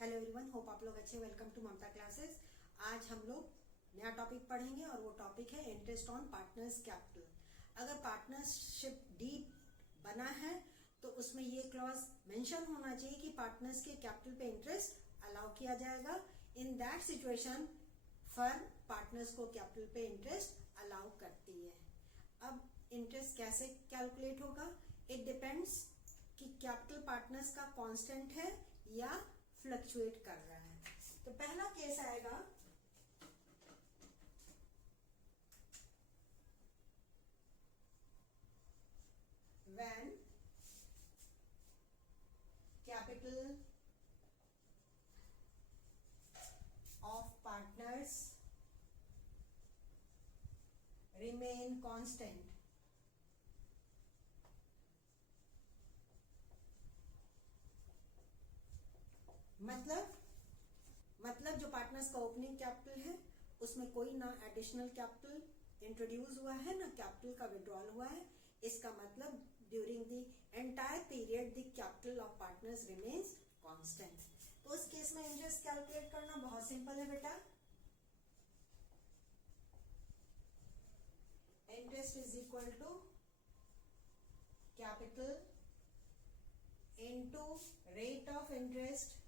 Hello everyone, hope आप लोग अच्छे। Welcome to Mamta classes. आज हम लोग नया टॉपिक पढ़ेंगे और वो टॉपिक है इंटरेस्ट ऑन पार्टनर्स कैपिटल। अगर पार्टनरशिप डीड बना है तो उसमें ये क्लॉज मेंशन होना चाहिए कि पार्टनर्स के कैपिटल पे इंटरेस्ट अलाउ किया जाएगा। In that situation firm partners को कैपिटल पे इंटरेस्ट अलाउ करती है। अब इंटरेस्ट कैसे कैलकुलेट होगा? इट डिपेंड्स कि कैपिटल पार्टनर्स का कांस्टेंट है या फ्लक्चुएट कर रहा है। तो पहला केस आएगा when capital of partners remain constant. मतलब जो पार्टनर्स का ओपनिंग कैपिटल है उसमें कोई ना एडिशनल कैपिटल इंट्रोड्यूस हुआ है ना कैपिटल का विड्रॉल हुआ है। इसका मतलब during the entire period the capital of partners remains constant. तो उस केस में इंटरेस्ट कैलकुलेट करना बहुत सिंपल है बेटा। Interest is equal to capital into rate of interest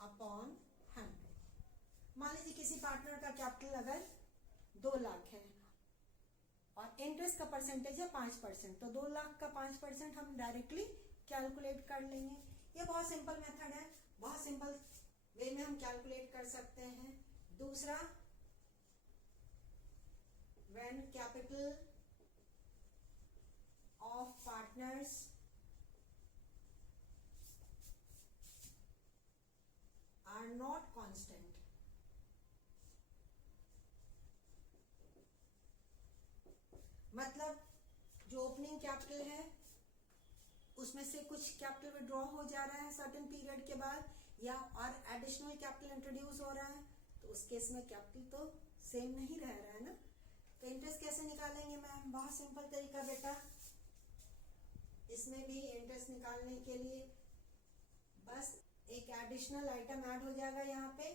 upon 100। मान लीजिए किसी पार्टनर का कैपिटल अगर 2 लाख है और इंटरेस्ट का परसेंटेज है 5%, तो 2 लाख का 5% हम डायरेक्टली कैलकुलेट कर लेंगे। ये बहुत सिंपल मेथड है, बहुत सिंपल वे में हम कैलकुलेट कर सकते हैं। दूसरा, when capital of partners are not constant, मतलब जो ओपनिंग कैपिटल है उसमें से कुछ कैपिटल विड्रॉ हो जा रहा है सर्टेन पीरियड के बाद, या और एडिशनल कैपिटल इंट्रोड्यूस हो रहा है, तो उस केस में कैपिटल तो सेम नहीं रह रहा है ना। तो इंटरेस्ट कैसे निकालेंगे मैम? बहुत सिंपल तरीका बेटा। इसमें भी इंटरेस्ट निकालने के लिए बस एक एडिशनल आइटम ऐड हो जाएगा यहाँ पे।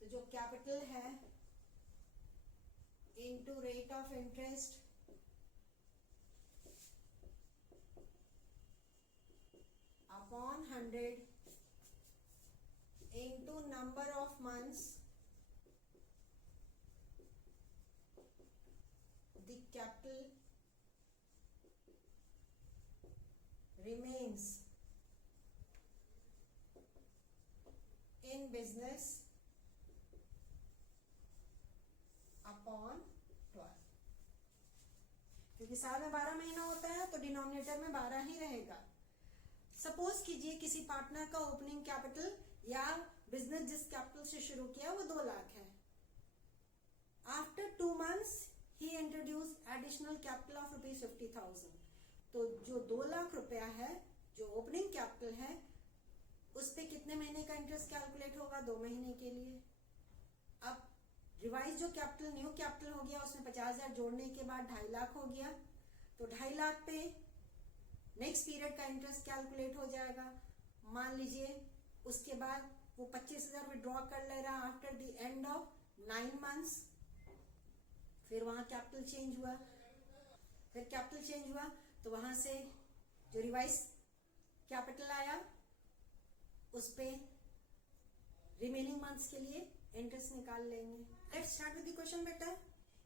तो जो कैपिटल है into rate of interest upon 100 into number of months the capital remains in business upon 12। क्योंकि साल में 12 महीना होता है तो डिनोमिनेटर में 12 ही रहेगा। सपोज कीजिए किसी पार्टनर का ओपनिंग कैपिटल या बिजनेस जिस कैपिटल से शुरू किया वो 2 लाख है। After 2 months he introduce additional capital of ₹50,000। तो जो 2 लाख रुपया है जो ओपनिंग कैपिटल है उस पे कितने महीने का इंटरेस्ट कैलकुलेट होगा? 2 महीने के लिए। अब रिवाइज जो कैपिटल न्यू कैपिटल हो गया उसमें 50,000 जोड़ने के बाद 2.5 लाख हो गया। तो 2.5 लाख पे नेक्स्ट पीरियड का इंटरेस्ट कैलकुलेट हो जाएगा। मान लीजिए उसके बाद वो 25,000 विड्रॉ कर ले रहा after the end of 9 months। फिर वहां कैपिटल चेंज हुआ तो वहां से जो रिवाइज कैपिटल आया उस पे रिमेनिंग मंथ्स के लिए इंटरेस्ट निकाल लेंगे। Let's start with the question बेटा।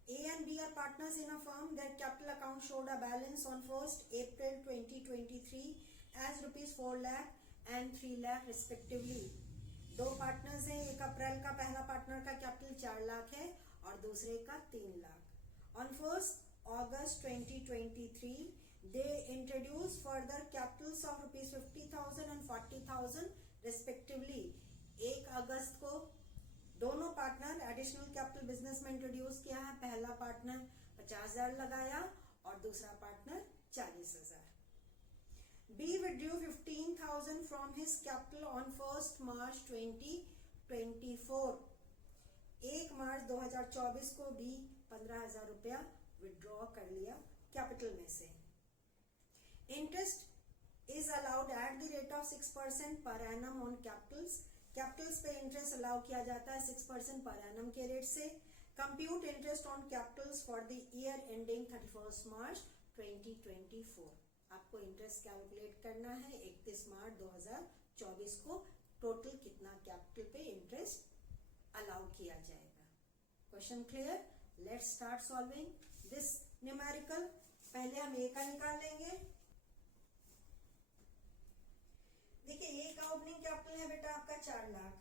A and B are partners in a firm. Their capital account showed a balance on 1st April 2023 as rupees 4 lakh and 3 lakh respectively. 2 partners हैं। एक अप्रैल का पहला partner का capital 4 lakh है और दूसरे का 3 lakh. On 1st August 2023 they introduced further capitals of rupees 50,000 and 40,000 respectively. 1 अगस्त को दोनों पार्टनर एडिशनल कैपिटल बिजनेस में इंट्रोड्यूस किया है। पहला पार्टनर 50,000 लगाया और दूसरा partner 40,000। B withdrew 15,000 from his capital on 1st March 2024. 1 मार्च 2024 को भी 15,000 रुपया विड्रॉ कर लिया कैपिटल में से। Interest is allowed at the rate of 6% per annum on Capitals. Capitals पे इंटरेस्ट अलाउ किया जाता है 6% पर एनम के रेट से। Compute interest on Capitals for the year ending 31 मार्च 2024। आपको इंटरेस्ट कैलकुलेट करना है 31 मार्च 2024 को टोटल कितना कैपिटल पे इंटरेस्ट अलाउ किया जाएगा। Question clear? Let's start solving this numerical. पहले हम ए का निकाल लेंगे। देखिए ए का ओपनिंग कैपिटल है बेटा आपका 4 lakh.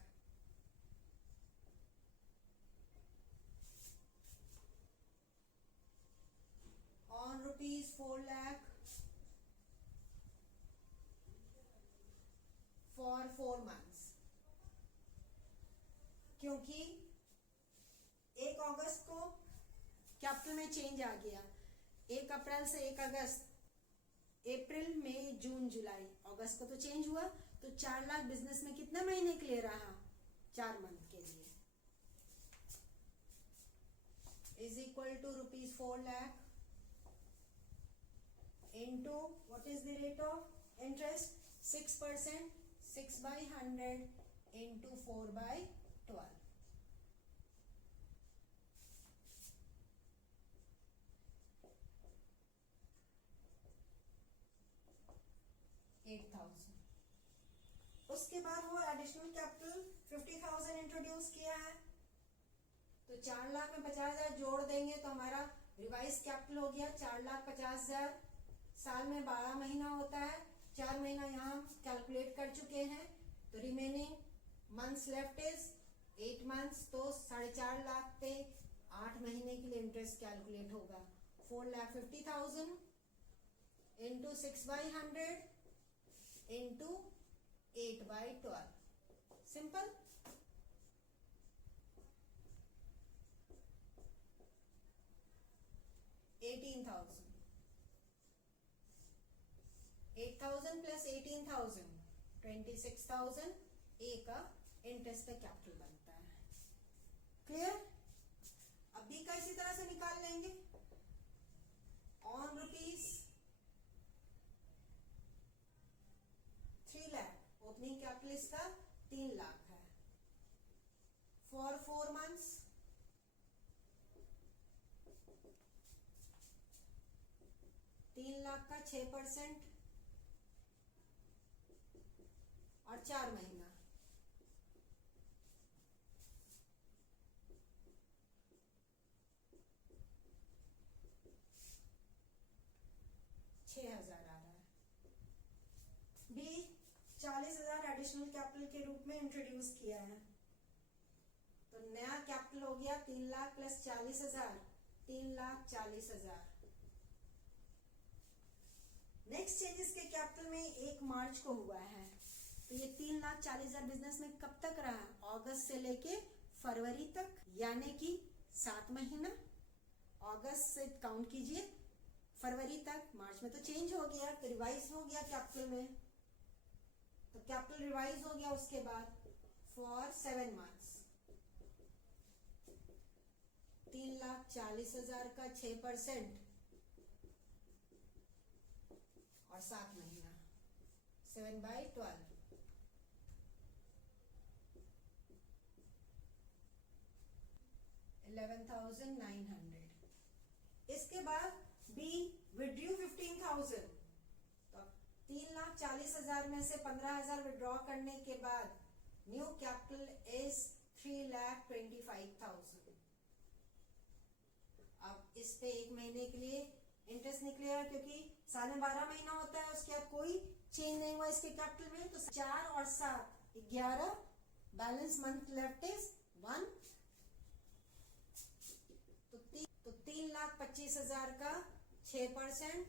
On rupees 4 lakh for 4 months. क्योंकि 1 अगस्त को कैपिटल में चेंज आ गया। 1 अप्रैल से 1 अगस्त, अप्रैल मई जून जुलाई, अगस्त को तो चेंज हुआ। तो 4 लाख बिजनेस में कितने महीने के लिए रहा? 4 मंथ के लिए। Is equal to rupees 4 lakh into what is the rate of interest? 6%, 6/100 into 4/12। 8,000। उसके बाद वो एडिशनल कैपिटल 50,000 इंट्रोड्यूस किया है। तो 4 लाख में 50,000 जोड़ देंगे तो हमारा रिवाइज कैपिटल हो गया 4,50,000। साल में 12 महीना होता है, 4 महीना यहाँ कैलकुलेट कर चुके हैं। तो remaining months left is 8 months. तो 4.5 लाख पे 8 महीने के लिए इंटरेस्ट कैलकुलेट होगा। 4,50,000 इंटू 6/100 इंटू 8/12। सिंपल। $18,000। 8,000 प्लस 18,000 26,000 ए का इंटरेस्ट पे कैपिटल बनता है। क्लियर? अब बी का इसी तरह से निकाल लेंगे। On rupees 3 lakh, opening capital इसका 3 लाख है। फॉर 4 मंथ्स 3 लाख का 6% और 4 महीना। $6,000 आ रहा है। बी 40,000 एडिशनल कैपिटल के रूप में इंट्रोड्यूस किया है। तो नया कैपिटल हो गया 3 लाख प्लस 40,000, 3,40,000। नेक्स्ट चेंज इसके कैपिटल में 1 मार्च को हुआ है। तो ये 3,40,000 बिजनेस में कब तक रहा? अगस्त से लेके फरवरी तक, यानी कि 7 महीना। अगस्त से काउंट कीजिए फरवरी तक। मार्च में तो चेंज हो गया, तो रिवाइज हो गया कैपिटल में। तो कैपिटल रिवाइज हो गया उसके बाद फॉर 7 मंथ्स। 3,40,000 का 6% और 7 महीना 7/12। 11,900। इसके बाद बी विड्रू 15,000। तो 3,40,000 में से 15,000 विड्रॉ करने के बाद न्यू कैपिटल इज 3,25,000। अब इस पे 1 महीने के लिए इंटरेस्ट निकलेगा, क्योंकि साल में 12 महीना होता है। उसके बाद कोई चेंज नहीं हुआ इसके कैपिटल में। तो 4 और 7 11, बैलेंस मंथ लेफ्ट इज 1। तो 3,25,000 का 6%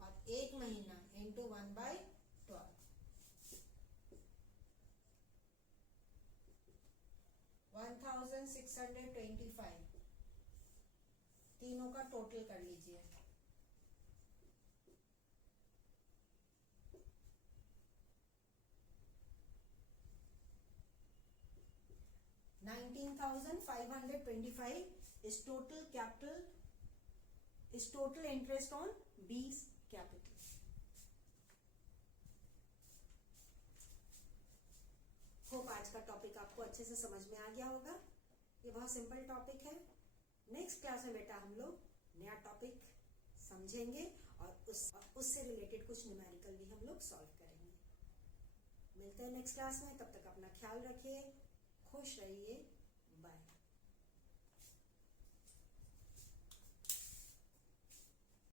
और 1 महीना इंटू 1/12। 1,625। तीनों का टोटल कर लीजिए। 19,525 is total capital is total interest on B's capital. Hope आज का टॉपिक आपको अच्छे से समझ में आ गया होगा। ये बहुत सिंपल टॉपिक है। नेक्स्ट क्लास में बेटा हम लोग नया टॉपिक समझेंगे और उससे रिलेटेड कुछ न्यूमेरिकल भी हम लोग सॉल्व करेंगे। मिलते हैं नेक्स्ट क्लास में, तब तक अपना ख्याल रखिए, खुश रहिए, बाय।